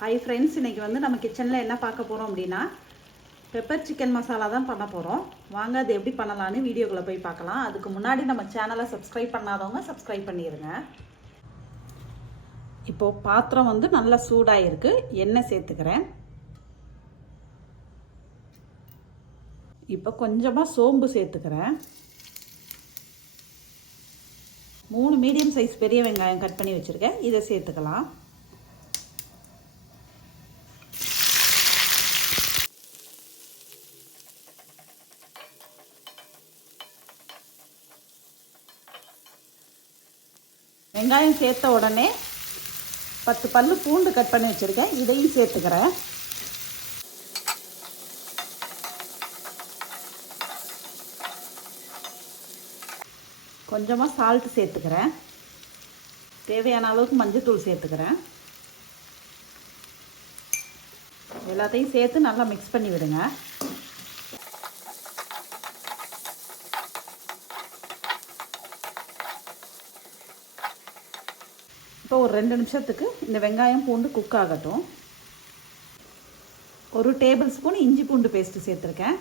Hi friends இன்றைக்கி வந்து நம்ம கிச்சனில் என்ன பார்க்க போகிறோம் அப்படின்னா பெப்பர் சிக்கன் மசாலா தான் பண்ண போகிறோம் வாங்க அது எப்படி பண்ணலான்னு வீடியோக்குள்ளே போய் பார்க்கலாம். அதுக்கு முன்னாடி நம்ம சேனலை சப்ஸ்கிரைப் பண்ணாதவங்க சப்ஸ்கிரைப் பண்ணிடுங்க இப்போது பாத்திரம் வந்து நல்லா சூடாக இருக்குது எண்ணெய் சேர்த்துக்கிறேன். இப்போ கொஞ்சமாக சோம்பு சேர்த்துக்கிறேன். மூணு மீடியம் சைஸ் பெரிய வெங்காயம் கட் பண்ணி வச்சுருக்கேன். இதை சேர்த்துக்கலாம். வெங்காயம் சேர்த்த உடனே பத்து பல்லு பூண்டு கட் பண்ணி வச்சுருக்கேன். இதையும் சேர்த்துக்கிறேன். கொஞ்சமாக சால்ட்டு சேர்த்துக்கிறேன். தேவையான அளவுக்கு மஞ்சத்தூள் சேர்த்துக்கிறேன். எல்லாத்தையும் சேர்த்து நல்லா மிக்ஸ் பண்ணி விடுங்க. இப்போ ஒரு ரெண்டு நிமிஷத்துக்கு இந்த வெங்காயம் பூண்டு குக் ஆகட்டும். ஒரு டேபிள் ஸ்பூன் இஞ்சி பூண்டு பேஸ்ட்டு சேர்த்துருக்கேன்.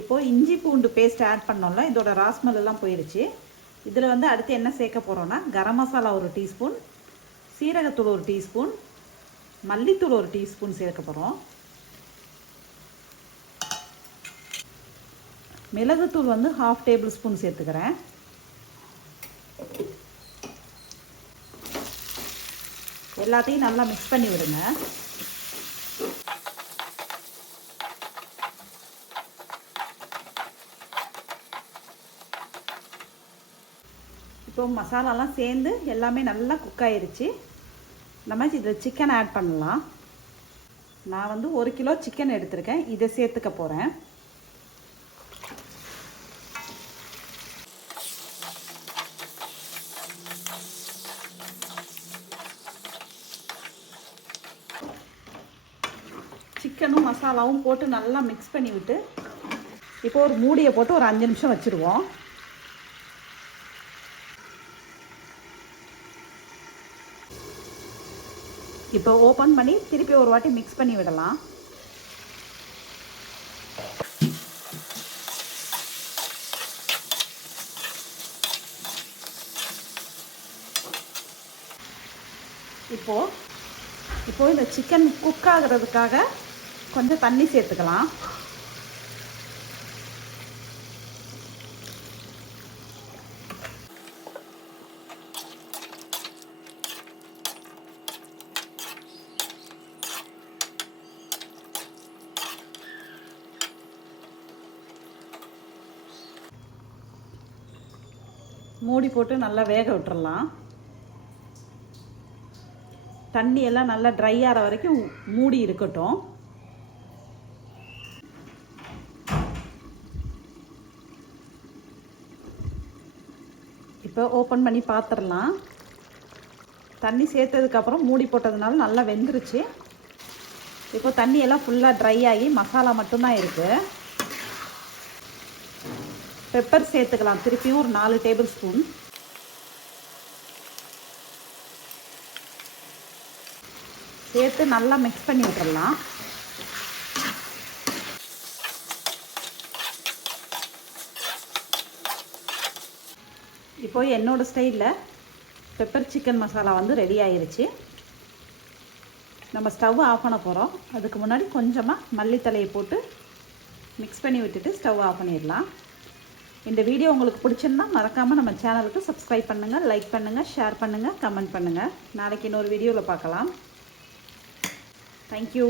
இப்போது இஞ்சி பூண்டு பேஸ்ட் ஆட் பண்ணோம்ல இதோட ராஸ்மல் எல்லாம் போயிடுச்சு. இதில் வந்து அடுத்து என்ன சேர்க்க போகிறோன்னா கரம் மசாலா ஒரு டீஸ்பூன் சீரகத்தூள் ஒரு டீஸ்பூன் மல்லித்தூள் ஒரு டீஸ்பூன் சேர்க்க போகிறோம் மிளகுத்தூள் வந்து ஹாஃப் டேபிள் ஸ்பூன் சேர்த்துக்கிறேன். எல்லாத்தையும் நல்லா மிக்ஸ் பண்ணி விடுங்க. இப்போ மசாலாலாம் சேர்ந்து எல்லாமே நல்லா குக் ஆயிருச்சு. நம்ம இதில் சிக்கன் ஆட் பண்ணலாம். நான் வந்து ஒரு கிலோ சிக்கன் எடுத்திருக்கேன். இதை சேர்த்துக்க போகிறேன் சிக்கனும் மசாலாவும் போட்டு நல்லா மிக்ஸ் பண்ணி விட்டு இப்போ ஒரு மூடியை போட்டு ஒரு அஞ்சு நிமிஷம் வச்சுருவோம். இப்போ ஓப்பன் பண்ணி திருப்பி ஒரு வாட்டி மிக்ஸ் பண்ணி விடலாம். இப்போ இப்போ இந்த சிக்கன் குக் ஆகிறதுக்காக கொஞ்சம் தண்ணி சேர்த்துக்கலாம். மூடி போட்டு நல்லா வேக விட்டுறலாம். தண்ணி எல்லாம் நல்லா ட்ரை ஆகிற வரைக்கும் மூடி இருக்கட்டும். இப்போ ஓப்பன் பண்ணி பார்த்துடலாம் தண்ணி சேர்த்ததுக்கப்புறம் மூடி போட்டதுனால நல்லா வெந்துருச்சு. இப்போ தண்ணியெல்லாம் ஃபுல்லாக ட்ரை ஆகி மசாலா மட்டும்தான் இருக்குது பெப்பர் சேர்த்துக்கலாம். திருப்பியும் ஒரு நாலு டேபிள் ஸ்பூன் சேர்த்து நல்லா மிக்ஸ் பண்ணி விட்டுறலாம். இப்போ என்னோடய ஸ்டைலில் பெப்பர் சிக்கன் மசாலா வந்து ரெடி ஆயிருச்சு. நம்ம ஸ்டவ் ஆஃப் பண்ண போகிறோம் அதுக்கு முன்னாடி கொஞ்சமாக மல்லித்தலையை போட்டு மிக்ஸ் பண்ணி விட்டுட்டு ஸ்டவ் ஆஃப் பண்ணிடலாம். இந்த வீடியோ உங்களுக்கு பிடிச்சிருந்தா மறக்காமல் நம்ம சேனலுக்கு சப்ஸ்கிரைப் பண்ணுங்கள் லைக் பண்ணுங்கள் ஷேர் பண்ணுங்கள் கமெண்ட் பண்ணுங்கள் நாளைக்கு இன்னொரு வீடியோவில் பார்க்கலாம். தேங்க்யூ